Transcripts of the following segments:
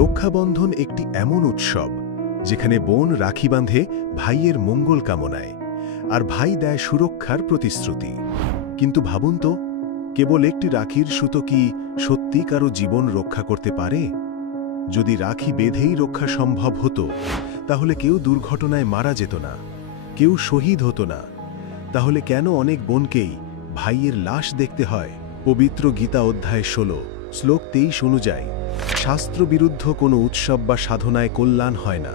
রক্ষাবন্ধন একটি এমন উৎসব যেখানে বোন রাখি বাঁধে ভাইয়ের মঙ্গল কামনায়, আর ভাই দেয় সুরক্ষার প্রতিশ্রুতি। কিন্তু ভাবুন তো, কেবল একটি রাখির সুতো কি সত্যি কারো জীবন রক্ষা করতে পারে? যদি রাখি বেঁধেই রক্ষা সম্ভব হতো, তাহলে কেউ দুর্ঘটনায় মারা যেত না, কেউ শহীদ হতো না। তাহলে কেন অনেক বোনকেই ভাইয়ের লাশ দেখতে হয়? পবিত্র গীতা অধ্যায় 16 শ্লোক 23 অনুযায়ী শাস্ত্রবিরুদ্ধ কোনো উৎসব বা সাধনায় কল্যাণ হয় না।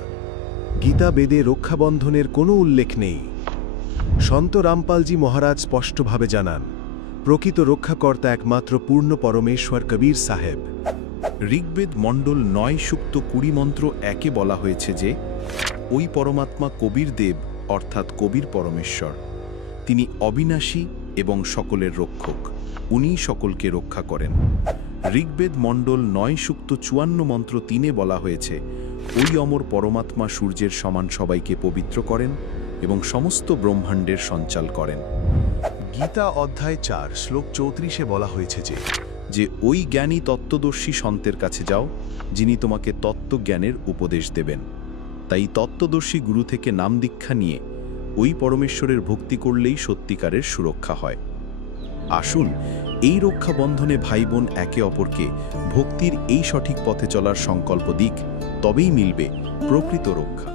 গীতা বেদে রক্ষাবন্ধনের কোনো উল্লেখ নেই। সন্ত রামপালজি মহারাজ স্পষ্টভাবে জানান, প্রকৃত রক্ষাকর্তা একমাত্র পূর্ণ পরমেশ্বর কবীর সাহেব। ঋগ্বেদ মণ্ডল 9 সূক্ত 20 মন্ত্র 1-এ বলা হয়েছে যে ওই পরমাত্মা কবীর দেব অর্থাৎ কবীর পরমেশ্বর। তিনি অবিনাশী এবং সকলের রক্ষক, উনিই সকলকে রক্ষা করেন। ঋগ্বেদ মণ্ডল 9 সূক্ত 54 মন্ত্র 3-এ বলা হয়েছে ওই অমর পরমাত্মা সূর্যের সমান সবাইকে পবিত্র করেন এবং সমস্ত ব্রহ্মাণ্ডের সঞ্চাল করেন। গীতা অধ্যায় 4 শ্লোক 34-এ বলা হয়েছে যে ওই জ্ঞানী তত্ত্বদর্শী সন্তের কাছে যাও, যিনি তোমাকে তত্ত্বজ্ঞানের উপদেশ দেবেন। তাই তত্ত্বদর্শী গুরু থেকে নাম দীক্ষা নিয়ে ওই পরমেশ্বরের ভক্তি করলেই সত্যিকারের সুরক্ষা হয়। আসুন এই রক্ষা বন্ধনে ভাই বোন একে অপরকে ভক্তির এই সঠিক পথে চলার সংকল্প দিক, তবেই মিলবে প্রকৃত রক্ষা।